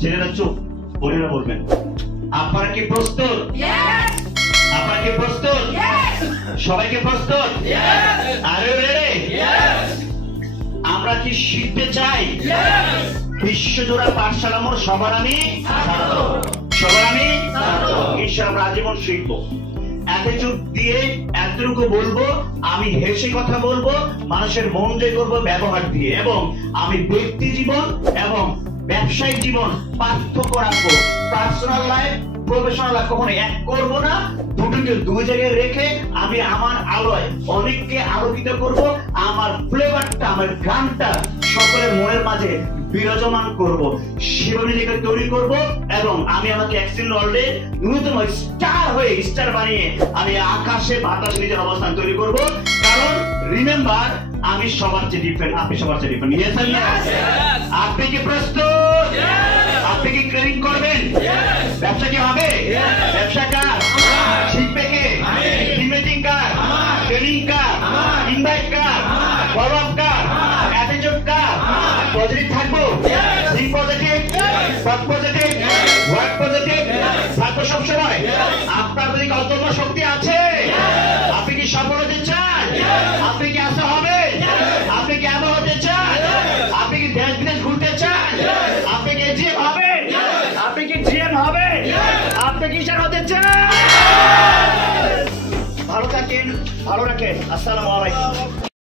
ছেলেরা চুপ, বোনেরা বলবেন। আপনারা কি প্রস্তুত? আপনারা কি প্রস্তুত? সবাইকে প্রস্তুত? আরে রেডি? আমরা কি শিখতে চাই? বিশ্বজোড়া পাঠশালা মোর সবার আমি ঈশ্বর আমরা আজীবন শিখবো। এত চুপ দিয়ে এতটুকু বলবো, আমি হেসে কথা বলবো, মানুষের মন জয় করবো ব্যবহার দিয়ে, এবং আমি ব্যক্তি জীবন এবং ব্যবসায়িক জীবন পার্থক্য রাখবো। পার্সোনাল লাইফ প্রফেশনাল লাইফ কখনো এক করবো না, দুটোকে দুই জায়গায় রেখে আমি আমার আলোয় অনেককে আলোকিত করব, আমার ফ্লেভারটা, আমার গানটা সকলের মনের মাঝে বিরাজমান করব, শিরোনামকে তৈরি করব, এবং আমি আমাকে অ্যাক্সিডেন্ট ওয়ার্ল্ডে ন্যূনতম স্টার হয়ে স্টার বানিয়ে আমি আকাশে বাতাসে নিজের অবস্থান তৈরি করব। কারণ রিমেম্বার, আমি সবার চেয়ে ডিফারেন্ট, আপনি সবার চেয়ে ডিফারেন্ট। ইয়েস আর নো? আপনি কি প্রস্তুত? আপনি কি ট্রেনিং করবেন? ব্যবসা কি হবে? ব্যবসা কার? শিখবে কে? টিমেটিং কার? ট্রেনিং কার? ইনভাইট কার? ফলো আপ কার? অ্যাটিটিউড কার? পজিটিভ থাকবো, থিঙ্ক পজিটিভ, টক পজিটিভ, ওয়ার্ক পজিটিভ, থাকবো সবসময়। আপনার যদি কল্পনা শক্তি আছে, আপনি কি সফল হতে চান? আপনি কি আসা হবে? আপনি কি এমন হতে চান? আপনি কি দেশ বিদেশ ঘুরতে চান? আপনি কি জিএম হবে? আপনি কি জিএম হবে? আপনি কি স্যার হতে চান? ভালো থাকেন, ভালো রাখেন। আসসালামু আলাইকুম।